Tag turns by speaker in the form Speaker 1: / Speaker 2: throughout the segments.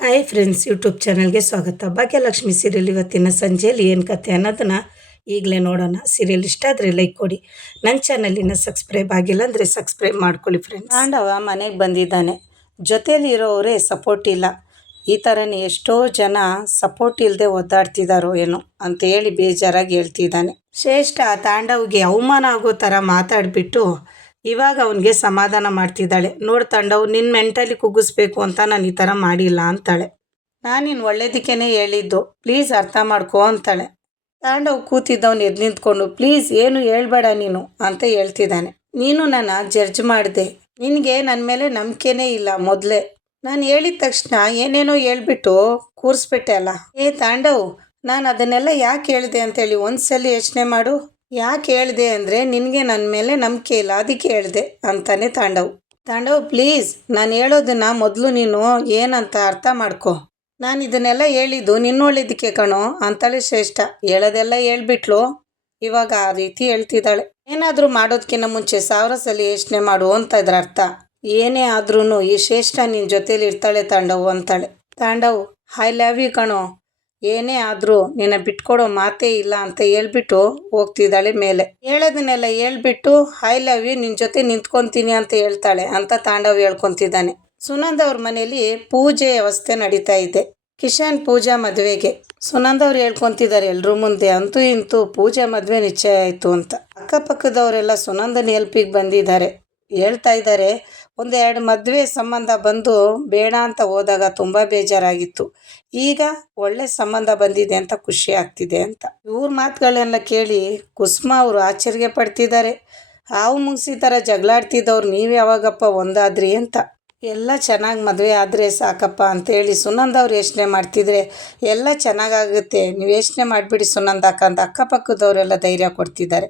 Speaker 1: Hi friends, YouTube ಚಾನಲ್ಗೆ ಸ್ವಾಗತ. Bhagyalakshmi serial ಇವತ್ತಿನ ಸಂಜೆಯಲ್ಲಿ ಏನು ಕತೆ ಅನ್ನೋದನ್ನು ಈಗಲೇ ನೋಡೋಣ. ಸೀರಿಯಲ್ ಇಷ್ಟ ಆದರೆ ಲೈಕ್ ಕೊಡಿ. ನನ್ನ ಚಾನಲಿನ ಸಬ್ಸ್ಕ್ರೈಬ್ ಆಗಿಲ್ಲ ಅಂದರೆ ಸಬ್ಸ್ಕ್ರೈಬ್ ಮಾಡ್ಕೊಳ್ಳಿ ಫ್ರೆಂಡ್ಸ್ ಪಾಂಡವ ಮನೆಗೆ ಬಂದಿದ್ದಾನೆ. ಜೊತೆಯಲ್ಲಿ ಇರೋವರೇ ಸಪೋರ್ಟ್ ಇಲ್ಲ. ಈ ಥರನೇ ಎಷ್ಟೋ ಜನ ಸಪೋರ್ಟ್ ಇಲ್ಲದೆ ಒದ್ದಾಡ್ತಿದ್ದಾರೋ ಏನೋ ಅಂತ ಹೇಳಿ ಬೇಜಾರಾಗಿ ಹೇಳ್ತಿದ್ದಾನೆ. ಶ್ರೇಷ್ಠ ತಾಂಡವ್ಗೆ ಅವಮಾನ ಆಗೋ ಥರ ಮಾತಾಡಿಬಿಟ್ಟು ಇವಾಗ ಅವನಿಗೆ ಸಮಾಧಾನ ಮಾಡ್ತಿದ್ದಾಳೆ. ನೋಡು ತಂಡವು ನಿನ್ನ ಮೆಂಟಲಿ ಕುಗ್ಗಿಸ್ಬೇಕು ಅಂತ ನಾನು ಈ ಥರ ಮಾಡಿಲ್ಲ ಅಂತಾಳೆ. ನಾನು ನಿನ್ನ ಒಳ್ಳೇದಕ್ಕೇನೆ ಹೇಳಿದ್ದು. ಪ್ಲೀಸ್ ಅರ್ಥ ಮಾಡ್ಕೋ ಅಂತಾಳೆ. ತಾಂಡವ್ ಕೂತಿದ್ದವನು ಎದ್ದು ನಿಂತ್ಕೊಂಡು, ಪ್ಲೀಸ್ ಏನು ಹೇಳ್ಬೇಡ ನೀನು ಅಂತ ಹೇಳ್ತಿದ್ದಾನೆ. ನೀನು ನನ್ನ ಜಡ್ಜ್ ಮಾಡಿದೆ. ನಿನಗೆ ನನ್ನ ಮೇಲೆ ನಂಬಿಕೆನೇ ಇಲ್ಲ ಮೊದಲೇ. ನಾನು ಹೇಳಿದ ತಕ್ಷಣ ಏನೇನೋ ಹೇಳ್ಬಿಟ್ಟು ಕೂರಿಸ್ಬಿಟ್ಟೆ ಅಲ್ಲ. ಏ ತಾಂಡವು, ನಾನು ಅದನ್ನೆಲ್ಲ ಯಾಕೆ ಹೇಳಿದೆ ಅಂತೇಳಿ ಒಂದ್ಸಲ ಯೋಚನೆ ಮಾಡು. ಯಾಕೆ ಹೇಳಿದೆ ಅಂದರೆ ನಿನಗೆ ನನ್ನ ಮೇಲೆ ನಂಬಿಕೆ ಇಲ್ಲ, ಅದಕ್ಕೆ ಹೇಳಿದೆ ಅಂತಾನೆ ತಾಂಡವ್. ತಾಂಡವ್ ಪ್ಲೀಸ್ ನಾನು ಹೇಳೋದನ್ನ ಮೊದಲು ನೀನು ಏನಂತ ಅರ್ಥ ಮಾಡ್ಕೊ. ನಾನು ಇದನ್ನೆಲ್ಲ ಹೇಳಿದ್ದು ನಿನ್ನ ಒಳ್ಳೇದಕ್ಕೆ ಕಣೋ ಅಂತಾಳೆ ಶ್ರೇಷ್ಠ. ಹೇಳೋದೆಲ್ಲ ಹೇಳ್ಬಿಟ್ಲು. ಇವಾಗ ಆ ರೀತಿ ಹೇಳ್ತಿದ್ದಾಳೆ. ಏನಾದರೂ ಮಾಡೋದಕ್ಕಿಂತ ಮುಂಚೆ ಸಾವಿರ ಸಲ ಯೋಚನೆ ಮಾಡು ಅಂತ ಇದ್ರ ಅರ್ಥ. ಏನೇ ಆದ್ರೂ ಈ ಶ್ರೇಷ್ಠ ನಿನ್ನ ಜೊತೇಲಿ ಇರ್ತಾಳೆ ತಾಂಡವ್ ಅಂತಾಳೆ. ತಾಂಡವ್ ಐ ಲವ್ ಯು ಕಣೋ. ಏನೇ ಆದರೂ ನಿನ್ನ ಬಿಟ್ಕೊಡೋ ಮಾತೇ ಇಲ್ಲ ಅಂತ ಹೇಳ್ಬಿಟ್ಟು ಹೋಗ್ತಿದ್ದಾಳೆ ಮೇಲೆ. ಹೇಳೋದನ್ನೆಲ್ಲ ಹೇಳ್ಬಿಟ್ಟು, ಐ ಲವ್ ಯು ನಿನ್ನ ಜೊತೆ ನಿಂತ್ಕೊತೀನಿ ಅಂತ ಹೇಳ್ತಾಳೆ ಅಂತ ತಾಂಡವ್ ಹೇಳ್ಕೊತಿದ್ದಾನೆ. ಸುನಂದ್ ಅವ್ರ ಮನೆಯಲ್ಲಿ ಪೂಜೆ ವ್ಯವಸ್ಥೆ ನಡೀತಾ ಇದೆ. ಕಿಶನ್ ಪೂಜಾ ಮದುವೆಗೆ. ಸುನಂದ್ ಅವ್ರು ಹೇಳ್ಕೊತಿದ್ದಾರೆ ಎಲ್ಲರೂ ಮುಂದೆ. ಅಂತೂ ಇಂತೂ ಪೂಜಾ ಮದುವೆ ನಿಶ್ಚಯ ಆಯಿತು ಅಂತ. ಅಕ್ಕಪಕ್ಕದವರೆಲ್ಲ ಸುನಂದನ ಹೆಲ್ಪಿಗೆ ಬಂದಿದ್ದಾರೆ. ಹೇಳ್ತಾ ಇದ್ದಾರೆ ಒಂದೆರಡು ಮದುವೆ ಸಂಬಂಧ ಬಂದು ಬೇಡ ಅಂತ ಹೋದಾಗ ತುಂಬ ಬೇಜಾರಾಗಿತ್ತು. ಈಗ ಒಳ್ಳೆ ಸಂಬಂಧ ಬಂದಿದೆ ಅಂತ ಖುಷಿ ಆಗ್ತಿದೆ ಅಂತ. ಇವ್ರ ಮಾತುಗಳೆಲ್ಲ ಕೇಳಿ ಕುಸುಮ ಅವರು ಆಶ್ಚರ್ಯ ಪಡ್ತಿದ್ದಾರೆ. ಹಾವು ಮುಗಿಸಿ ಥರ ಜಗಳಾಡ್ತಿದ್ದವ್ರು ನೀವು ಯಾವಾಗಪ್ಪ ಒಂದಾದ್ರಿ ಅಂತ. ಎಲ್ಲ ಚೆನ್ನಾಗಿ ಮದುವೆ ಆದರೆ ಸಾಕಪ್ಪ ಅಂತೇಳಿ ಸುನಂದ ಅವ್ರು ಯೋಚನೆ ಮಾಡ್ತಿದ್ರೆ ಎಲ್ಲ ಚೆನ್ನಾಗಾಗುತ್ತೆ, ನೀವು ಯೋಚನೆ ಮಾಡಿಬಿಡಿ ಸುನಂದಕ್ಕ ಅಂತ ಅಕ್ಕಪಕ್ಕದವರೆಲ್ಲ ಧೈರ್ಯ ಕೊಡ್ತಿದ್ದಾರೆ.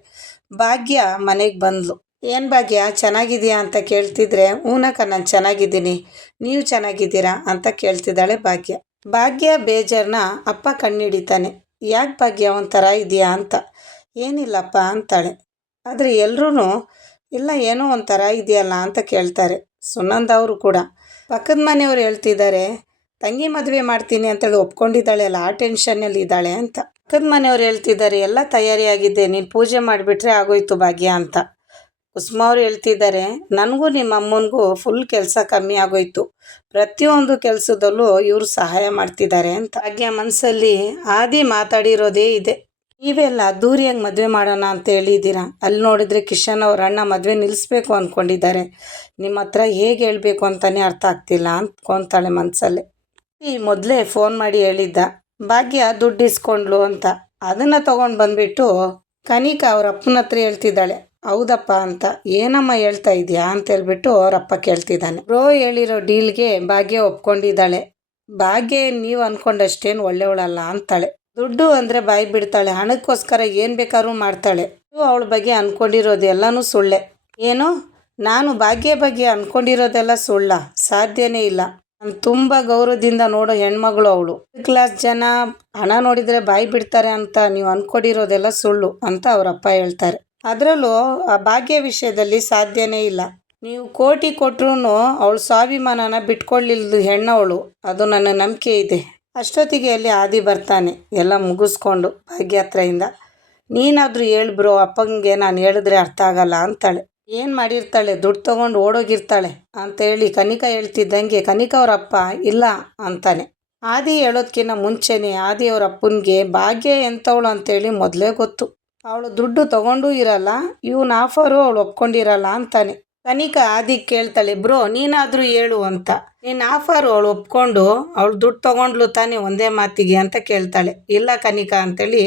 Speaker 1: ಭಾಗ್ಯ ಮನೆಗೆ ಬಂದ್ಲು. ಏನು ಭಾಗ್ಯ, ಚೆನ್ನಾಗಿದೆಯಾ ಅಂತ ಕೇಳ್ತಿದ್ರೆ ಹೂನಕ್ಕ ನಾನು ಚೆನ್ನಾಗಿದ್ದೀನಿ, ನೀವು ಚೆನ್ನಾಗಿದ್ದೀರಾ ಅಂತ ಕೇಳ್ತಿದ್ದಾಳೆ ಭಾಗ್ಯ. ಭಾಗ್ಯ ಬೇಜಾರನ್ನ ಅಪ್ಪ ಕಣ್ಣಿಡಿತಾನೆ. ಯಾಕೆ ಭಾಗ್ಯ ಒಂಥರ ಇದೆಯಾ ಅಂತ. ಏನಿಲ್ಲಪ್ಪ ಅಂತಾಳೆ. ಆದರೆ ಎಲ್ಲರೂ ಇಲ್ಲ, ಏನೋ ಒಂಥರ ಇದೆಯಲ್ಲ ಅಂತ ಕೇಳ್ತಾರೆ. ಸುನಂದ ಅವರು ಕೂಡ. ಪಕ್ಕದ ಮನೆಯವ್ರು ಹೇಳ್ತಿದ್ದಾರೆ, ತಂಗಿ ಮದುವೆ ಮಾಡ್ತೀನಿ ಅಂತೇಳಿ ಒಪ್ಕೊಂಡಿದ್ದಾಳೆ ಅಲ್ಲ ಆ ಟೆನ್ಷನ್ನಲ್ಲಿ ಇದ್ದಾಳೆ ಅಂತ. ಪಕ್ಕದ ಮನೆಯವ್ರು ಹೇಳ್ತಿದ್ದಾರೆ, ಎಲ್ಲ ತಯಾರಿಯಾಗಿದ್ದೆ ನೀನು ಪೂಜೆ ಮಾಡಿಬಿಟ್ರೆ ಆಗೋಯ್ತು ಭಾಗ್ಯ ಅಂತ. ಕುಸುಮ ಅವ್ರು ಹೇಳ್ತಿದ್ದಾರೆ, ನನಗೂ ನಿಮ್ಮ ಅಮ್ಮನಿಗೂ ಫುಲ್ ಕೆಲಸ ಕಮ್ಮಿ ಆಗೋಯ್ತು. ಪ್ರತಿಯೊಂದು ಕೆಲಸದಲ್ಲೂ ಇವರು ಸಹಾಯ ಮಾಡ್ತಿದ್ದಾರೆ ಅಂತ. ಭಾಗ್ಯ ಮನಸ್ಸಲ್ಲಿ ಆದಿ ಮಾತಾಡಿರೋದೇ ಇದೆ. ನೀವೆಲ್ಲ ದೂರಿಯಾಗಿ ಮದುವೆ ಮಾಡೋಣ ಅಂತ ಹೇಳಿದ್ದೀರಾ? ಅಲ್ಲಿ ನೋಡಿದ್ರೆ ಕಿಶನ್ ಅವ್ರ ಅಣ್ಣ ಮದುವೆ ನಿಲ್ಲಿಸ್ಬೇಕು ಅಂದ್ಕೊಂಡಿದ್ದಾರೆ ನಿಮ್ಮ ಹತ್ರ ಹೇಗೆ ಹೇಳಬೇಕು ಅಂತಲೇ ಅರ್ಥ ಆಗ್ತಿಲ್ಲ ಅಂದ್ಕೊತಾಳೆ ಮನಸ್ಸಲ್ಲೇ ಈ ಮೊದಲೇ ಫೋನ್ ಮಾಡಿ ಹೇಳಿದ್ದ, ಭಾಗ್ಯ ದುಡ್ಡು ಇಸ್ಕೊಂಡ್ಲು ಅಂತ. ಅದನ್ನು ತೊಗೊಂಡು ಬಂದುಬಿಟ್ಟು ಕನಿಕಾ ಅವ್ರ ಅಪ್ಪನ ಹತ್ರ ಹೇಳ್ತಿದ್ದಾಳೆ ಹೌದಪ್ಪ ಅಂತ. ಏನಮ್ಮ ಹೇಳ್ತಾ ಇದೆಯಾ ಅಂತ ಹೇಳ್ಬಿಟ್ಟು ಅವರಪ್ಪ ಕೇಳ್ತಿದ್ದಾನೆ. ಬ್ರೋ ಹೇಳಿರೋ ಡೀಲ್ಗೆ ಭಾಗ್ಯ ಒಪ್ಕೊಂಡಿದ್ದಾಳೆ. ಭಾಗ್ಯ ನೀವು ಅಂದ್ಕೊಂಡಷ್ಟೇನು ಒಳ್ಳೆಯವಳಲ್ಲ ಅಂತಾಳೆ. ದುಡ್ಡು ಅಂದರೆ ಬಾಯಿ ಬಿಡ್ತಾಳೆ. ಹಣಕ್ಕೋಸ್ಕರ ಏನು ಬೇಕಾದ್ರೂ ಮಾಡ್ತಾಳೆ. ಅವಳ ಬಗ್ಗೆ ಅಂದ್ಕೊಂಡಿರೋದು ಎಲ್ಲನೂ ಸುಳ್ಳೆ. ಏನು? ನಾನು ಭಾಗ್ಯ ಬಗ್ಗೆ ಅಂದ್ಕೊಂಡಿರೋದೆಲ್ಲ ಸುಳ್ಳ? ಸಾಧ್ಯನೇ ಇಲ್ಲ. ನಾನು ತುಂಬ ಗೌರವದಿಂದ ನೋಡೋ ಹೆಣ್ಮಗಳು ಅವಳು. ಕ್ಲಾಸ್ ಜನ ಹಣ ನೋಡಿದರೆ ಬಾಯಿ ಬಿಡ್ತಾರೆ ಅಂತ ನೀವು ಅಂದ್ಕೊಂಡಿರೋದೆಲ್ಲ ಸುಳ್ಳು ಅಂತ ಅವರಪ್ಪ ಹೇಳ್ತಾರೆ. ಅದರಲ್ಲೂ ಆ ಭಾಗ್ಯ ವಿಷಯದಲ್ಲಿ ಸಾಧ್ಯನೇ ಇಲ್ಲ. ನೀವು ಕೋಟಿ ಕೊಟ್ಟರು ಅವಳು ಸ್ವಾಭಿಮಾನನ ಬಿಟ್ಕೊಳ್ಳಿಲ್ದು ಹೆಣ್ಣವಳು. ಅದು ನನ್ನ ನಂಬಿಕೆ ಇದೆ. ಅಷ್ಟೊತ್ತಿಗೆ ಅಲ್ಲಿ ಆದಿ ಬರ್ತಾನೆ. ಎಲ್ಲ ಮುಗಿಸ್ಕೊಂಡು ಭಾಗ್ಯ ನೀನಾದರೂ ಹೇಳು ಬ್ರೋ, ಅಪ್ಪಂಗೆ ನಾನು ಹೇಳಿದ್ರೆ ಅರ್ಥ ಆಗಲ್ಲ ಅಂತಾಳೆ. ಏನು ಮಾಡಿರ್ತಾಳೆ? ದುಡ್ಡು ತೊಗೊಂಡು ಓಡೋಗಿರ್ತಾಳೆ ಅಂತ ಹೇಳಿ ಕನಿಕಾ ಹೇಳ್ತಿದ್ದಂಗೆ ಕನಿಕಾ ಅವರಪ್ಪ ಇಲ್ಲ ಅಂತಾನೆ. ಆದಿ ಹೇಳೋದ್ಕಿಂತ ಮುಂಚೆನೇ ಆದಿ ಅವ್ರ ಅಪ್ಪನಿಗೆ ಭಾಗ್ಯ ಎಂಥವಳು ಅಂತೇಳಿ ಮೊದಲೇ ಗೊತ್ತು. ಅವಳು ದುಡ್ಡು ತಗೊಂಡೂ ಇರಲ್ಲ, ಇವನ ಆಫರು ಅವಳು ಒಪ್ಕೊಂಡಿರಲ್ಲ ಅಂತಾನೆ. ಕನಿಕಾ ಆದಿ ಕೇಳ್ತಾಳೆ, ಬ್ರೋ, ನೀನಾದರೂ ಹೇಳು ಅಂತ. ನಿನ್ನ ಆಫರು ಅವಳು ಒಪ್ಕೊಂಡು, ಅವಳು ದುಡ್ಡು ತಗೊಂಡ್ಲು ತಾನೆ ಒಂದೇ ಮಾತಿಗೆ ಅಂತ ಕೇಳ್ತಾಳೆ. ಇಲ್ಲ ಕನಿಕಾ ಅಂತೇಳಿ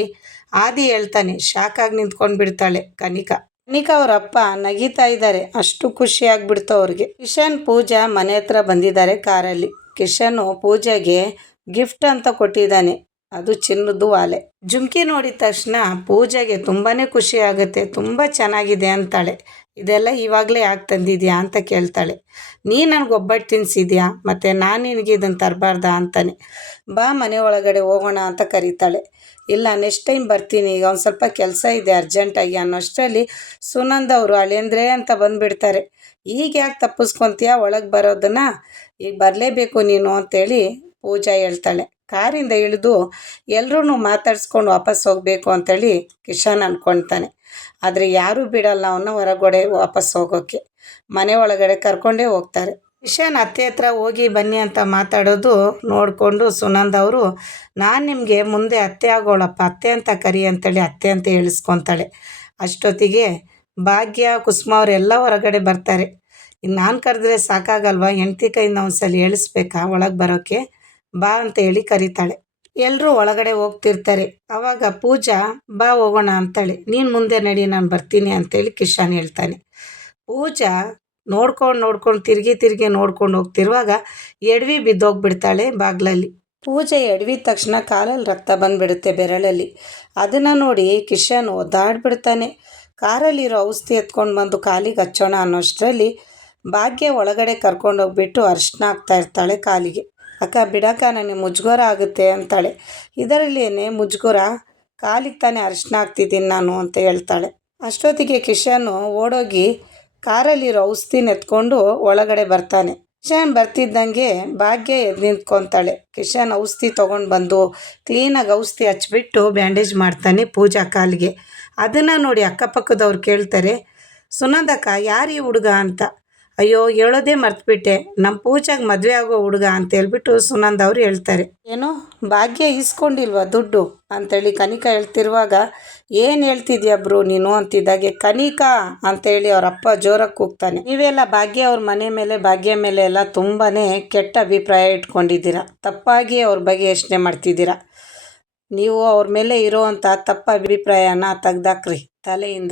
Speaker 1: ಆದಿ ಹೇಳ್ತಾನೆ ಶಾಕಾಗಿ ನಿಂತ್ಕೊಂಡು ಬಿಡ್ತಾಳೆ ಕನಿಕಾ. ಕನಿಕಾ ಅವ್ರ ಅಪ್ಪ ನಗೀತಾ ಇದ್ದಾರೆ, ಅಷ್ಟು ಖುಷಿ ಆಗ್ಬಿಡ್ತು ಅವ್ರಿಗೆ. ಕಿಶನ್ ಪೂಜಾ ಮನೆ ಹತ್ರ ಬಂದಿದ್ದಾರೆ ಕಾರಲ್ಲಿ. ಕಿಶನು ಪೂಜೆಗೆ ಗಿಫ್ಟ್ ಅಂತ ಕೊಟ್ಟಿದ್ದಾನೆ. ಅದು ಚಿನ್ನದ್ದು ವಾಲೆ. ಜುಮ್ಕಿ ನೋಡಿದ ತಕ್ಷಣ ಪೂಜೆಗೆ ತುಂಬಾ ಖುಷಿ ಆಗುತ್ತೆ, ತುಂಬ ಚೆನ್ನಾಗಿದೆ ಅಂತಾಳೆ. ಇದೆಲ್ಲ ಇವಾಗಲೇ ಯಾಕೆ ತಂದಿದ್ಯಾ ಅಂತ ಕೇಳ್ತಾಳೆ. ನೀ ನನಗೆ ಒಬ್ಬಟ್ಟು ತಿನ್ನಿಸಿದ್ಯಾ ಮತ್ತು ನಾನು ನಿನಗೆ ಇದನ್ನು ತರಬಾರ್ದ ಅಂತಾನೆ. ಬಾ ಮನೆ ಒಳಗಡೆ ಹೋಗೋಣ ಅಂತ ಕರೀತಾಳೆ. ಇಲ್ಲ ನೆಕ್ಸ್ಟ್ ಟೈಮ್ ಬರ್ತೀನಿ, ಈಗ ಒಂದು ಸ್ವಲ್ಪ ಕೆಲಸ ಇದೆ ಅರ್ಜೆಂಟಾಗಿ ಅನ್ನೋಷ್ಟರಲ್ಲಿ ಸುನಂದ್ ಅವರು ಅಳೆಂದ್ರೆ ಅಂತ ಬಂದುಬಿಡ್ತಾರೆ. ಈಗ ಯಾಕೆ ತಪ್ಪಿಸ್ಕೊತೀಯಾ? ಒಳಗೆ ಬರೋದನ್ನು? ಈಗ ಬರಲೇಬೇಕು ನೀನು ಅಂತೇಳಿ ಪೂಜಾ ಹೇಳ್ತಾಳೆ. ಕಾರಿಂದ ಇಳಿದು ಎಲ್ಲರೂ ಮಾತಾಡ್ಸ್ಕೊಂಡು ವಾಪಸ್ ಹೋಗಬೇಕು ಅಂತೇಳಿ ಕಿಶನ್ ಅಂದ್ಕೊಳ್ತಾನೆ ಆದರೆ ಯಾರೂ ಬಿಡಲ್ಲ ಅವನ್ನ ಹೊರಗಡೆ ವಾಪಸ್ ಹೋಗೋಕ್ಕೆ ಮನೆ ಒಳಗಡೆ ಕರ್ಕೊಂಡೇ ಹೋಗ್ತಾರೆ. ಕಿಶನ್ ಅತ್ತೆ ಹತ್ರ ಹೋಗಿ ಬನ್ನಿ ಅಂತ ಮಾತಾಡೋದು ನೋಡಿಕೊಂಡು ಸುನಂದ್ ಅವರು, ನಾನು ನಿಮಗೆ ಮುಂದೆ ಅತ್ತೆ ಆಗೋಳಪ್ಪ, ಅತ್ತೆ ಅಂತ ಕರಿ ಅಂತೇಳಿ ಅತ್ತೆ ಅಂತ ಹೇಳಿಸ್ಕೊತಾಳೆ. ಅಷ್ಟೊತ್ತಿಗೆ ಭಾಗ್ಯ, ಕುಸುಮ ಅವರೆಲ್ಲ ಹೊರಗಡೆ ಬರ್ತಾರೆ. ಇನ್ನು ನಾನು ಕರೆದ್ರೆ ಸಾಕಾಗಲ್ವಾ? ಹೆಂಡ್ತಿ ಕೈಯಿಂದ ಒಂದ್ಸಲ ಹೇಳಿಸ್ಬೇಕಾ ಒಳಗೆ ಬರೋಕ್ಕೆ ಬಾ ಅಂತ ಹೇಳಿ ಕರೀತಾಳೆ. ಎಲ್ಲರೂ ಒಳಗಡೆ ಹೋಗ್ತಿರ್ತಾರೆ. ಆವಾಗ ಪೂಜಾ, ಬಾ ಹೋಗೋಣ ಅಂತಾಳೆ. ನೀನು ಮುಂದೆ ನಡಿ, ನಾನು ಬರ್ತೀನಿ ಅಂತೇಳಿ ಕಿಶಾನ್ ಹೇಳ್ತಾನೆ. ಪೂಜಾ ನೋಡ್ಕೊಂಡು ನೋಡ್ಕೊಂಡು ತಿರುಗಿ ತಿರುಗಿ ನೋಡ್ಕೊಂಡು ಹೋಗ್ತಿರುವಾಗ ಎಡವಿ ಬಿದ್ದೋಗ್ಬಿಡ್ತಾಳೆ ಬಾಗ್ಲಲ್ಲಿ. ಪೂಜೆ ಎಡವಿದ ತಕ್ಷಣ ಕಾಲಲ್ಲಿ ರಕ್ತ ಬಂದ್ಬಿಡುತ್ತೆ ಬೆರಳಲ್ಲಿ. ಅದನ್ನು ನೋಡಿ ಕಿಶನ್ ಒದ್ದಾಡ್ಬಿಡ್ತಾನೆ ಕಾರಲ್ಲಿರೋ ಔಷಧಿ ಎತ್ಕೊಂಡು ಬಂದು ಕಾಲಿಗೆ ಹಚ್ಚೋಣ ಅನ್ನೋಷ್ಟರಲ್ಲಿ ಭಾಗ್ಯ ಒಳಗಡೆ ಕರ್ಕೊಂಡೋಗ್ಬಿಟ್ಟು ಅರ್ಶನ ಹಾಕ್ತಾ ಇರ್ತಾಳೆ ಕಾಲಿಗೆ. ಅಕ್ಕ, ಬಿಡಕ್ಕ, ನನಗೆ ಮುಜುಗರ ಆಗುತ್ತೆ ಅಂತಾಳೆ. ಇದರಲ್ಲೇನೆ ಮುಜುಗರ ಕಾಲಿಗೆ ತಾನೇ ಅರಿಶಿನ ಹಾಕ್ತಿದ್ದೀನಿ ನಾನು ಅಂತ ಹೇಳ್ತಾಳೆ. ಅಷ್ಟೊತ್ತಿಗೆ ಕಿಶನು ಓಡೋಗಿ ಕಾರಲ್ಲಿರೋ ಔಷಧಿನ ಎತ್ಕೊಂಡು ಒಳಗಡೆ ಬರ್ತಾನೆ. ಕಿಶನ್ ಬರ್ತಿದ್ದಂಗೆ ಭಾಗ್ಯ ಎದ್ದು ನಿಂತ್ಕೊತಾಳೆ. ಕಿಶನ್ ಔಷಧಿ ತೊಗೊಂಡು ಬಂದು ಕ್ಲೀನಾಗಿ ಔಷಧಿ ಹಚ್ಚಿಬಿಟ್ಟು ಬ್ಯಾಂಡೇಜ್ ಮಾಡ್ತಾನೆ ಪೂಜಾ ಕಾಲಿಗೆ. ಅದನ್ನು ನೋಡಿ ಅಕ್ಕಪಕ್ಕದವ್ರು ಕೇಳ್ತಾರೆ, ಸುನಂದಕ್ಕ, ಯಾರು ಹುಡುಗ? ಅಂತ. ಅಯ್ಯೋ, ಹೇಳೋದೇ ಮರ್ತ್ಬಿಟ್ಟೆ. ನಮ್ಮ ಪೂಜಾಗೆ ಮದುವೆ ಆಗೋ ಹುಡುಗ ಅಂತ ಹೇಳ್ಬಿಟ್ಟು ಸುನಂದ್ ಅವ್ರು ಹೇಳ್ತಾರೆ. ಏನು, ಭಾಗ್ಯ ಇಸ್ಕೊಂಡಿಲ್ವಾ ದುಡ್ಡು? ಅಂತೇಳಿ ಕನಿಕಾ ಹೇಳ್ತಿರುವಾಗ, ಏನು ಹೇಳ್ತಿದ್ಯಾ ಬ್ರೋ ನೀನು ಅಂತಿದ್ದಾಗೆ, ಕನಿಕಾ ಅಂತೇಳಿ ಅವ್ರ ಅಪ್ಪ ಜೋರಾಗಿ ಕೂಗ್ತಾನೆ. ನೀವೆಲ್ಲ ಭಾಗ್ಯ ಅವ್ರ ಮನೆ ಮೇಲೆ, ಭಾಗ್ಯ ಮೇಲೆ ಎಲ್ಲ ತುಂಬಾ ಕೆಟ್ಟ ಅಭಿಪ್ರಾಯ ಇಟ್ಕೊಂಡಿದ್ದೀರಾ. ತಪ್ಪಾಗಿ ಅವ್ರ ಬಗ್ಗೆ ಯೋಚನೆ ಮಾಡ್ತಿದ್ದೀರಾ. ನೀವು ಅವ್ರ ಮೇಲೆ ಇರೋವಂಥ ತಪ್ಪ ಅಭಿಪ್ರಾಯನ ತೆಗ್ದಾಕ್ರಿ. ತಲೆಯಿಂದ.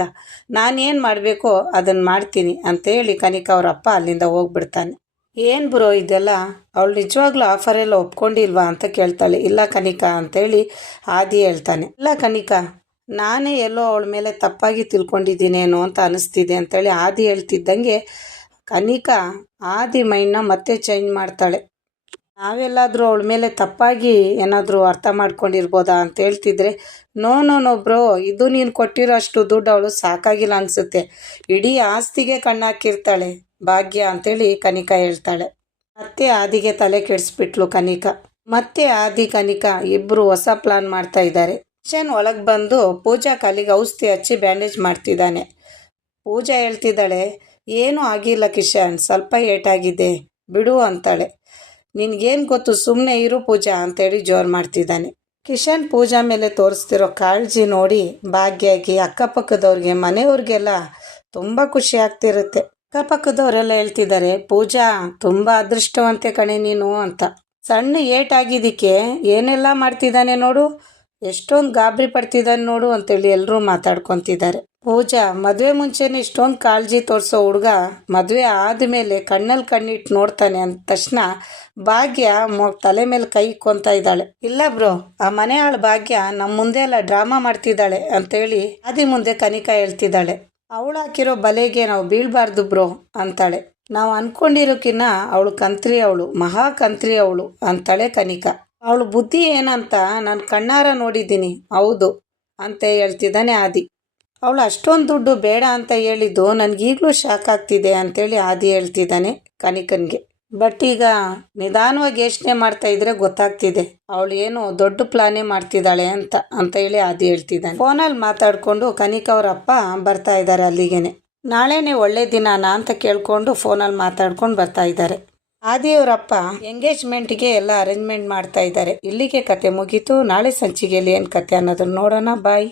Speaker 1: ನಾನೇನು ಮಾಡಬೇಕೋ ಅದನ್ನು ಮಾಡ್ತೀನಿ ಅಂತೇಳಿ ಕನಿಕ ಅವ್ರ ಅಪ್ಪ ಅಲ್ಲಿಂದ ಹೋಗ್ಬಿಡ್ತಾನೆ. ಏನು ಬ್ರೋ ಇದೆಲ್ಲ? ಅವಳು ನಿಜವಾಗ್ಲೂ ಆಫರೆಲ್ಲ ಒಪ್ಕೊಂಡಿಲ್ವಾ ಅಂತ ಕೇಳ್ತಾಳೆ. ಇಲ್ಲ ಕನಿಕ ಅಂತೇಳಿ ಆದಿ ಹೇಳ್ತಾನೆ. ಇಲ್ಲ ಕನಿಕಾ, ನಾನೇ ಎಲ್ಲೋ ಅವಳ ಮೇಲೆ ತಪ್ಪಾಗಿ ತಿಳ್ಕೊಂಡಿದ್ದೀನೇನೋ ಅಂತ ಅನಿಸ್ತಿದೆ ಅಂತೇಳಿ ಆದಿ ಹೇಳ್ತಿದ್ದಂಗೆ ಕನಿಕಾ ಆದಿ ಮೈಂಡ್ನ ಮತ್ತೆ ಚೇಂಜ್ ಮಾಡ್ತಾಳೆ. ನಾವೆಲ್ಲಾದರೂ ಅವಳ ಮೇಲೆ ತಪ್ಪಾಗಿ ಏನಾದರೂ ಅರ್ಥ ಮಾಡ್ಕೊಂಡಿರ್ಬೋದಾ ಅಂತ ಹೇಳ್ತಿದ್ರೆ, ನೋ ನೋ ನೋ ಬ್ರೋ, ಇದು ನೀನು ಕೊಟ್ಟಿರೋ ಅಷ್ಟು ದುಡ್ಡು ಅವಳು ಸಾಕಾಗಿಲ್ಲ ಅನಿಸುತ್ತೆ. ಇಡೀ ಆಸ್ತಿಗೆ ಕಣ್ಣಾಕಿರ್ತಾಳೆ, ಭಾಗ್ಯ ಅಂತೇಳಿ ಕನಿಕಾ ಹೇಳ್ತಾಳೆ. ಮತ್ತೆ ಆದಿಗೆ ತಲೆ ಕೆಡಿಸ್ಬಿಟ್ಲು ಕನಿಕಾ. ಮತ್ತೆ ಆದಿ ಕನಿಕಾ ಇಬ್ಬರು ಹೊಸ ಪ್ಲಾನ್ ಮಾಡ್ತಾ ಇದ್ದಾರೆ. ಕಿಶನ್ ಒಳಗೆ ಬಂದು ಪೂಜಾ ಕಾಲಿಗೆ ಔಷಧಿ ಹಚ್ಚಿ ಬ್ಯಾಂಡೇಜ್ ಮಾಡ್ತಿದ್ದಾನೆ. ಪೂಜಾ ಹೇಳ್ತಿದ್ದಾಳೆ, ಏನೂ ಆಗಿಲ್ಲ ಕಿಶನ್, ಸ್ವಲ್ಪ ಏಟಾಗಿದೆ, ಬಿಡು ಅಂತಾಳೆ. ನಿನ್ಗೇನು ಗೊತ್ತು? ಸುಮ್ಮನೆ ಇರು ಪೂಜಾ ಅಂತೇಳಿ ಜೋರು ಮಾಡ್ತಿದ್ದಾನೆ. ಕಿಶನ್ ಪೂಜಾ ಮೇಲೆ ತೋರಿಸ್ತಿರೋ ಕಾಳಜಿ ನೋಡಿ ಭಾಗ್ಯಾಗಿ ಅಕ್ಕಪಕ್ಕದವ್ರಿಗೆ, ಮನೆಯವ್ರಿಗೆಲ್ಲ ತುಂಬ ಖುಷಿ ಆಗ್ತಿರುತ್ತೆ. ಅಕ್ಕಪಕ್ಕದವರೆಲ್ಲ ಹೇಳ್ತಿದ್ದಾರೆ, ಪೂಜಾ, ತುಂಬ ಅದೃಷ್ಟವಂತೆ ಕಣೆ ನೀನು ಅಂತ. ಸಣ್ಣ ಏಟಾಗಿದ್ದಕ್ಕೆ ಏನೆಲ್ಲ ಮಾಡ್ತಿದ್ದಾನೆ ನೋಡು? ಎಷ್ಟೊಂದು ಗಾಬರಿ ಪಡ್ತಿದ್ದಾನೆ ನೋಡು ಅಂತೇಳಿ ಎಲ್ಲರೂ ಮಾತಾಡ್ಕೊತಿದ್ದಾರೆ. ಪೂಜಾ, ಮದುವೆ ಮುಂಚೆನೇ ಇಷ್ಟೊಂದು ಕಾಳಜಿ ತೋರಿಸೋ ಹುಡುಗ ಮದುವೆ ಆದಮೇಲೆ ಕಣ್ಣಲ್ಲಿ ಕಣ್ಣಿಟ್ಟು ನೋಡ್ತಾನೆ ಅಂದ ತಕ್ಷಣ ಭಾಗ್ಯ ತಲೆ ಮೇಲೆ ಕೈ ಕೊಂತ ಇದ್ದಾಳೆ. ಇಲ್ಲ ಬ್ರೋ, ಆ ಮನೆ ಆಳು ಭಾಗ್ಯ ನಮ್ಮ ಮುಂದೆ ಎಲ್ಲ ಡ್ರಾಮಾ ಮಾಡ್ತಿದ್ದಾಳೆ ಅಂತೇಳಿ ಆದಿ ಮುಂದೆ ಕನಿಕಾ ಹೇಳ್ತಿದ್ದಾಳೆ. ಅವಳು ಹಾಕಿರೋ ಬಲೆಗೆ ನಾವು ಬೀಳ್ಬಾರ್ದು ಬ್ರೋ ಅಂತಾಳೆ. ನಾವು ಅನ್ಕೊಂಡಿರೋಕಿನ್ನ ಅವಳು ಕಂತ್ರಿ ಅವಳು, ಮಹಾ ಕಂತ್ರಿ ಅವಳು ಅಂತಾಳೆ ಕನಿಕಾ. ಅವಳು ಬುದ್ಧಿ ಏನಂತ ನಾನು ಕಣ್ಣಾರ ನೋಡಿದ್ದೀನಿ, ಹೌದು ಅಂತ ಹೇಳ್ತಿದ್ದಾನೆ ಆದಿ. ಅವಳು ಅಷ್ಟೊಂದು ದುಡ್ಡು ಬೇಡ ಅಂತ ಹೇಳಿದ್ದು ನನಗೀಗಲೂ ಶಾಕ್ ಆಗ್ತಿದೆ ಅಂತೇಳಿ ಆದಿ ಹೇಳ್ತಿದ್ದಾನೆ ಕನಿಕನ್ಗೆ. ಬಟ್ ಈಗ ನಿಧಾನವಾಗಿ ಯೋಚನೆ ಮಾಡ್ತಾ ಇದ್ರೆ ಗೊತ್ತಾಗ್ತಿದೆ. ಅವಳು ಏನು ದೊಡ್ಡ ಪ್ಲಾನೇ ಮಾಡ್ತಿದ್ದಾಳೆ ಅಂತ ಅಂತ ಹೇಳಿ ಆದಿ ಹೇಳ್ತಿದ್ದಾನೆ. ಫೋನಲ್ಲಿ ಮಾತಾಡಿಕೊಂಡು ಕನಿಕಾ ಅವ್ರ ಅಪ್ಪ ಬರ್ತಾ ಇದ್ದಾರೆ ಅಲ್ಲಿಗೇನೆ. ನಾಳೆನೇ ಒಳ್ಳೆ ದಿನಾನ ಅಂತ ಕೇಳ್ಕೊಂಡು ಫೋನಲ್ಲಿ ಮಾತಾಡ್ಕೊಂಡು ಬರ್ತಾ ಇದ್ದಾರೆ. ಆದಿಯವರಪ್ಪ ಎಂಗೇಜ್ಮೆಂಟ್ಗೆ ಎಲ್ಲ ಅರೇಂಜ್ಮೆಂಟ್ ಮಾಡ್ತಾ ಇದ್ದಾರೆ. ಇಲ್ಲಿಗೆ ಕತೆ ಮುಗೀತು. ನಾಳೆ ಸಂಚಿಗೆಯಲ್ಲಿ ಏನು ಕತೆ ಅನ್ನೋದನ್ನ ನೋಡೋಣ. ಬಾಯ್